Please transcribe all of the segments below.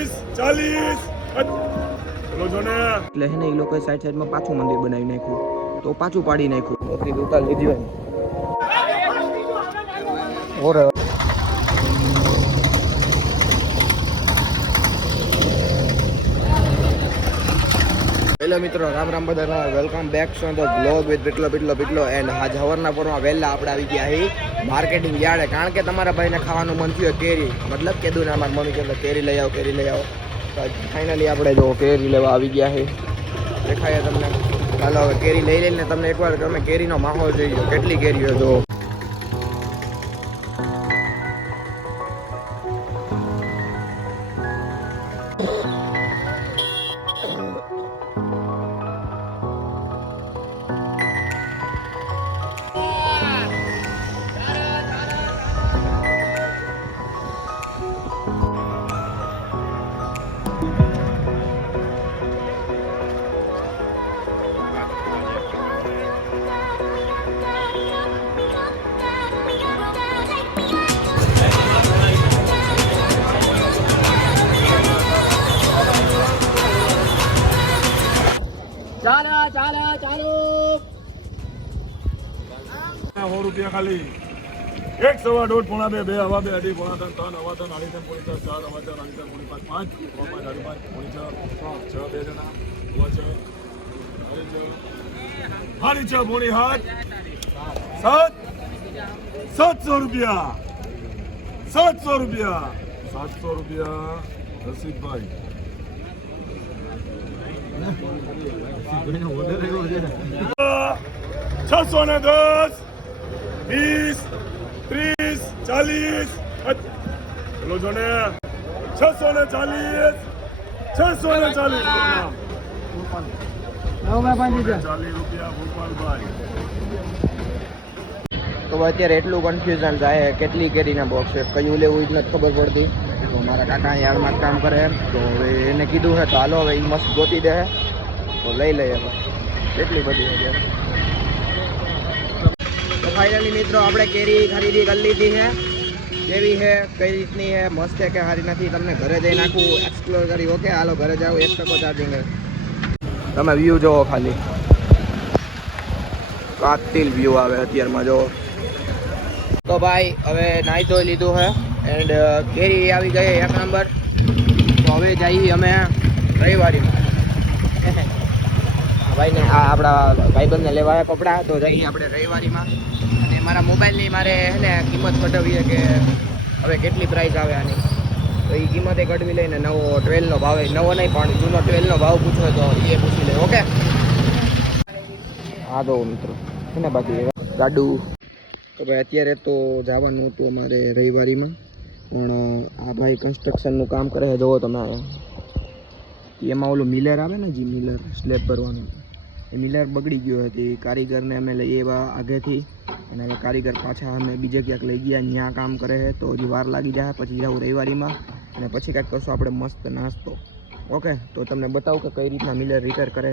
ત્રીસ ચાલીસ એટલે હે ને એ લોકોએ સાઈડ સાઈડમાં પાછું મંદિર બનાવી નાખ્યું તો પાછું પાડી નાખ્યું લીધી હોય ઓરે હેલો મિત્રો, રામ રામ બધા welcome back to the blog with પીટલો પીટલો પીટલો એન્ડ આજ હવરના પોરમાં વહેલા આપણે આવી ગયા અહીં માર્કેટિંગ યાર્ડે. કારણ કે તમારા ભાઈને ખાવાનું મન થયું કેરી. મતલબ કીધું ને અમારા મમ્મી કહેતા, કેરી લઈ આવો, કેરી લઈ આવો. તો ફાઇનલી આપણે જો કેરી લેવા આવી ગયા છે દેખાય તમને. ચાલો હવે કેરી લઈ લઈને તમને એકવાર, તમે કેરીનો માહોલ જોઈ લો. કેટલી કેરીઓ જો રૂપિયા ખાલી એક સવા દોઢ પોણા બે બે હવા બે અઢી પોણા ત્રણ ત્રણ હવા ત્રણ અઢી ત્રણ પોણી ચાર ચાર હવા ચાર અઢી ત્રણ પોણી પાંચ પાંચ. પાંચ અઢી પાંચ પોણી છ છ બે જણા. હવા છ. સાડી છ. પોણી હાથ. સાત. સાતસો રૂપિયા. સાતસો રૂપિયા. સાતસો રૂપિયા રસીદભાઈ છસો ને દસ. વીસ ત્રીસ ચાલીસ ચલો જો ને છસો ને ચાલીસ છસો ને ચાલીસ ચાલીસ રૂપિયા ભોપાલભાઈ તો અત્યારે એટલું કન્ફ્યુઝન થાય કેટલી કેરીના બોક્સ છે. કયું લેવું જ નથી ખબર પડતી. તો મારા કાકા યાર્ડમાં જ કામ કરે તો હવે એને કીધું છે તો હાલો હવે એ મસ્ત ગોતી દે. તો લઈ લઈએ કેટલી બધી અત્યારે તો ફાઇનલી મિત્રો, આપણે કેરી ખરીદી કરી લીધી છે. કેવી છે, કઈ રીતની છે, મસ્ત છે કે સારી નથી તમને ઘરે જઈ નાખું એક્સપ્લોર કરી. ઓકે, હાલો, ઘરે જાઓ, એક ટકો ચાર્જિંગ તમે વ્યૂ જોવો ખાલી. કાતિલ વ્યૂ આવે અત્યારમાં, જો. તો ભાઈ, હવે નાહી ધોઈ લીધું છે એન્ડ કેરી આવી ગઈ એક નંબર તો હવે જઈએ અમે રવિવારીમાં ભાઈને આ આપણા ભાઈબંધને લેવા આવ્યા કપડાં. તો અહીં આપણે રવિવારીમાં. અને મારા મોબાઈલની મારે એને કિંમત કઢાવીએ કે હવે કેટલી પ્રાઇસ આવે આની. તો એ કિંમતે કઢવી લઈને નવો ટ્વેલ્વનો ભાવ નવો નહીં, પણ જૂનો ટ્વેલ્વનો ભાવ પૂછો તો એ પૂછી લે ઓકે? હા તો મિત્રો છે ને બાકી ગાડું તો ભાઈ અત્યારે તો જવાનું હતું અમારે રવિવારીમાં, પણ આ ભાઈ કન્સ્ટ્રક્શનનું કામ કરે છે. જોવો તમે એમાં ઓલું મિલર આવે ને જે મિલર સ્લેબ ભરવાનું. એ મિલર બગડી ગયો હતી. કારીગરને અમે લઈ આવ્યા આગેથી. અને હવે કારીગર પાછા અમે બીજે ક્યાંક લઈ ગયા ત્યાં કામ કરે છે. તો હજી વાર લાગી જાય, પછી જાઉં રવિવારીમાં. અને પછી કાંઈક કરશું આપણે મસ્ત નાસ્તો. ઓકે, તો તમને બતાવું કે કઈ રીતના મિલર રિપેર કરે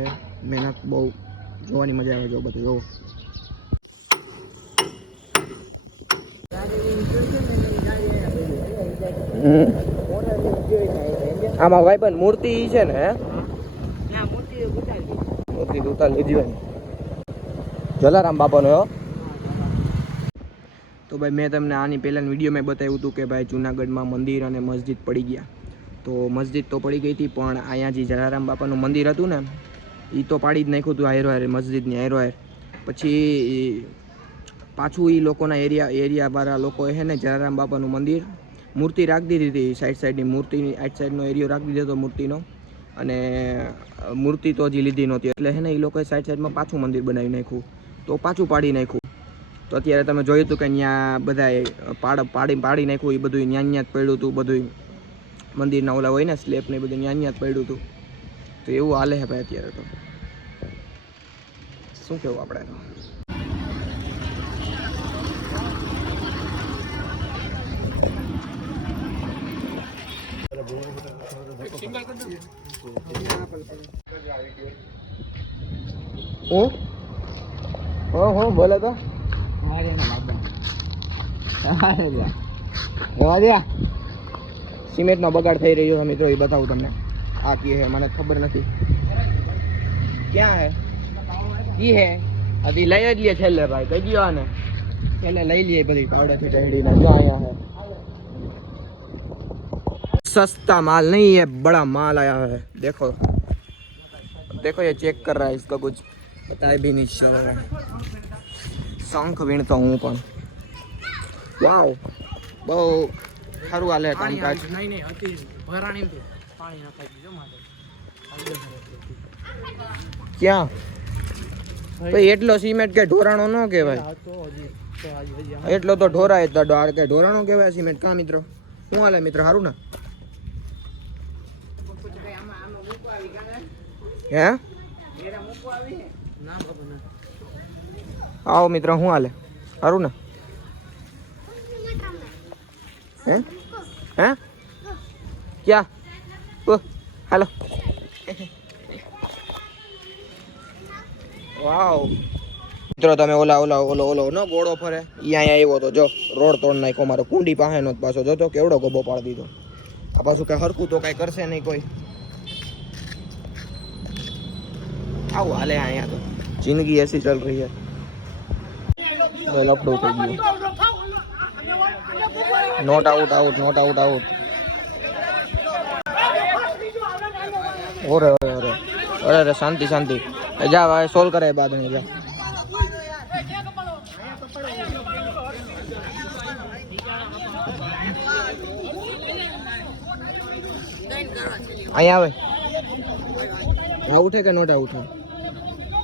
મહેનત બહુ જોવાની મજા આવે જો બધું જોવો. આમાં ભાઈ પણ મૂર્તિ છે ને મૂર્તિ ઉતાર લીધી જલારામ બાપાનો, હો. તો ભાઈ મેં તમને આની પહેલાંની વિડીયોમાં બતાવ્યું હતું કે ભાઈ જુનાગઢમાં મંદિર અને મસ્જિદ પડી ગયા. તો મસ્જિદ તો પડી ગઈ હતી, પણ અહીંયા જે જલારામ બાપાનું મંદિર હતું ને એ તો પાડી જ નાખ્યું હતું હાયરો હારે મસ્જિદની હાયરો હાર પછી પાછું એ લોકોના એરિયા, એરિયાવાળા લોકો છે ને જલારામ બાપાનું મંદિર મૂર્તિ રાખી દીધી હતી. સાઈડ સાઈડની મૂર્તિની આઈટ સાઈડનો એરિયો રાખી દીધો હતો મૂર્તિનો. અને મૂર્તિ તો હજી લીધી નહોતી. એટલે હે ને એ લોકોએ સાઈડ સાઈડમાં પાછું મંદિર બનાવી નાખ્યું. તો પાછું પાડી નાખ્યું. તો અત્યારે તમે જોયું હતું કે ત્યાં બધાએ પાડ, પાડી પાડી નાખ્યું. એ બધું ન્યા ન્યા જ પડ્યું હતું. બધું મંદિરના ઓલા હોય ને સ્લેબ ને બધું ન્યા ન્યા જ પડ્યું હતું. તો એવું હાલે છે ભાઈ અત્યારે તો. શું કેવું આપણે તો હું હો હો તો. સિમેન્ટનો બગાડ થઈ રહ્યો છે મિત્રો, એ બતાવું તમને. આ કી હે, મને ખબર નથી. ક્યાં હે? કી હે? હજી લઈ જ લે છેલ્લે ભાઈ, કહી દો આને. છેલ્લે લઈ લઈએ બધી પાવડેથી ચડીને જો અહીંયા है सस्ता माल नहीं है बड़ा माल आया है देखो देखो ये चेक कर रहा है इसका कुछ पता भी नहीं चल रहा है શંખ વીણતો હું પણ વાવ બહુ સારું હાલે કામકાજ નહીં નહીં હતી ભરાણી પાણી નાખાઈ દીધું મારે ક્યાં ભાઈ એટલો સિમેન્ટ કે ઢોરાણો ન કહેવાય આ તો હજી તો હજી હજી એટલો તો ઢોરાય તો ઢોર કે ઢોરાણો કહેવાય સિમેન્ટ કા મિત્રો શું હાલે મિત્ર સારું ને હે? આવો મિત્ર, હું હાલે? સારું ને? હે? હે? ક્યાં? ઓ, હાલો. વાવ. મિત્રો, તમે ઓલા ઓલા, ઓલો ઓલો નો ગોળો ફરે. અહીંયા આવ્યો તો જો, રોડ તોડ નાખ્યો, મારો કુંડી પાસે નો જ પાછો જોતો, કેવડો ગોબો પાડી દીધો. આ પાછું કઈ હરકું તો કઈ કરશે નહીં કોઈ. આવું હાલે અહીંયા તો જિંદગી એસી ચાલ રહી है। ભાઈ લફડું થઈ ગયું not out out not out out ઓરે ઓરે ઓરે અરે અરે શાંતિ શાંતિ એ જા ભાઈ સોલ્વ કરે બાદ નહીં જા અહીંયા આવે આ ઉઠે કે નોટ આઉટ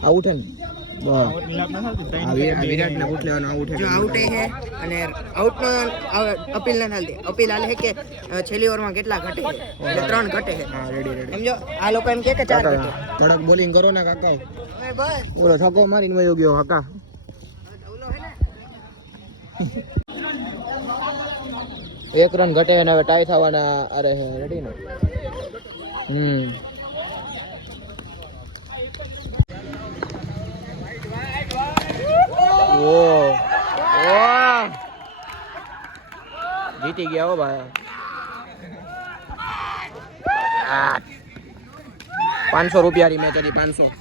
આ ઉઠે ને? વિરાટ ને ઉઠ લેવાનો આ ઉઠે જો આઉટ હે અને આઉટ અપીલ ના અપીલ હાલે હે કે છેલ્લી ઓવરમાં કેટલા ઘટે છે એટલે ત્રણ ઘટે છે હા રેડી રેડી સમજો આ લોકો એમ કે કે ચાર ઘટે. કડક બોલિંગ કરો ને કાકા બોલો છક્કો મારીને વયો ગયો કાકા. હે એક રન ઘટે અને હવે ટાઈ થવાના અરે હે રેડી ને? હમ ઓ ઓ જીતી ગયા હો ભાઈ. પાંચસો રૂપિયાની મેચ હતી, પાંચસો.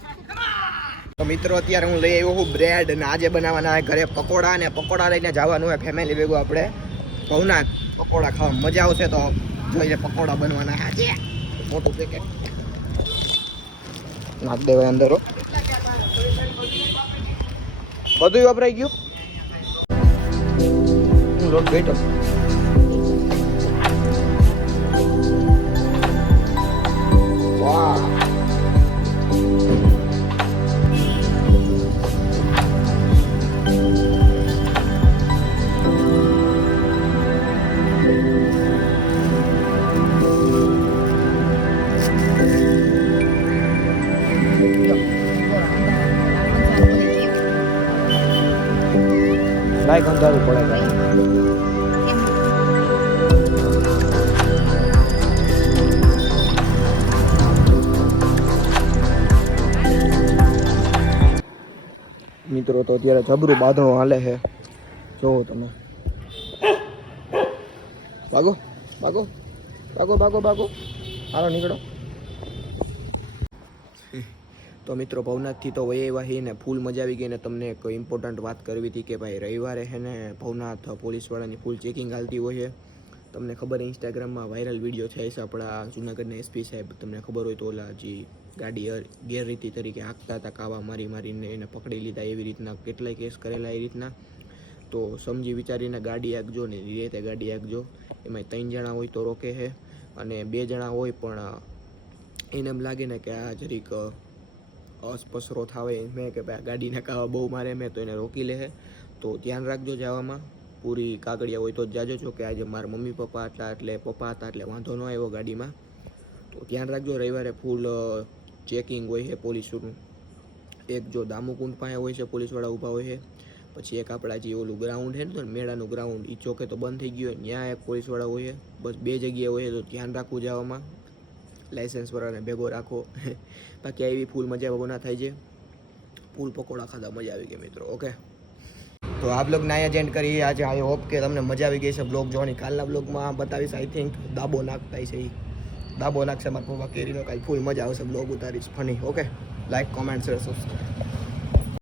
તો મિત્રો, અત્યારે હું લઈ આવ્યો છું બ્રેડ અને આજે બનાવવાના ઘરે પકોડા ને પકોડા લઈને જવાનું હોય ફેમિલી ભેગું આપણે. ભવનાથ, પકોડા ખાવા મજા આવશે તો જોઈને પકોડા બનવાના આજે મોટું પેકેટ નાખ દેવાય અંદર. બધું વપરાઈ ગયું. હું લોટ બેઠો વાહ લાઈક અંધારું પડે ભાઈ મિત્રો, તો અત્યારે જબરું બાંધણું હાલે છે. જોવો તમે. ભાગો ભાગો ભાગો ભાગો ભાગો. હાલો, નીકળો. તો મિત્રો, ભવનાથથી તો વય એવા ને ફૂલ મજા આવી ગઈ ને તમને એક ઇમ્પોર્ટન્ટ વાત કરવી હતી કે ભાઈ રવિવારે છે ને ભવનાથ પોલીસવાળાની ફૂલ ચેકિંગ હાલતી હોય છે. તમને ખબર ઇન્સ્ટાગ્રામમાં વાયરલ વીડિયો છે આપણા જુનાગઢના એસપી સાહેબ. તમને ખબર હોય તો ઓલા જે ગાડી ગેરરીતિ તરીકે હાંકતા હતા, કાવા મારી મારીને એને પકડી લીધા એવી રીતના, કેટલાય કેસ કરેલા એ રીતના. તો સમજી વિચારીને ગાડી આગજો ને રીતે ગાડી આગજો એમાં ત્રણ જણા હોય તો રોકે છે અને બે જણા હોય પણ એને એમ લાગે ને કે આ જરીક અસ્પસરો થાવે. મેં કે ભાઈ ગાડીને કાવા બહુ મારે, મેં તો એને રોકી લે તો ધ્યાન રાખજો જવામાં. પૂરી કાગળિયા હોય તો જ જાજો. છો કે આજે મારા મમ્મી પપ્પા હતા એટલે પપ્પા હતા એટલે વાંધો ન આવ્યો ગાડીમાં. તો ધ્યાન રાખજો, રવિવારે ફૂલ ચેકિંગ હોય છે પોલીસનું એક જો દામુકુંડ પાસે હોય છે પોલીસવાળા ઊભા હોય છે. પછી એક આપણા જે ઓલું ગ્રાઉન્ડ છે ને, તો મેળાનું ગ્રાઉન્ડ એ ચોકે તો બંધ થઈ ગયું હોય. ત્યાં એક પોલીસવાળા હોય છે. બસ બે જગ્યાએ હોય તો ધ્યાન રાખવું જવામાં લાઇસન્સ વાળાને ભેગો રાખો. બાકી એવી ફૂલ મજા બહુ ના થાય છે. ફૂલ પકોડા ખાધા મજા આવી ગઈ મિત્રો ઓકે તો આ બ્લોગ ના એજેન્ટ એન્ડ કરી આજે આઈ હોપ કે તમને મજા આવી ગઈ છે બ્લોગ જોવાની કાલના બ્લોગમાં બતાવીશ. આઈ થિંક દાબો નાખતા છે એ દાબો લાગશે, મારા પપ્પા કેરીનો કાંઈ ફૂલ મજા આવશે blog ઉતારીશ funny okay like comment share subscribe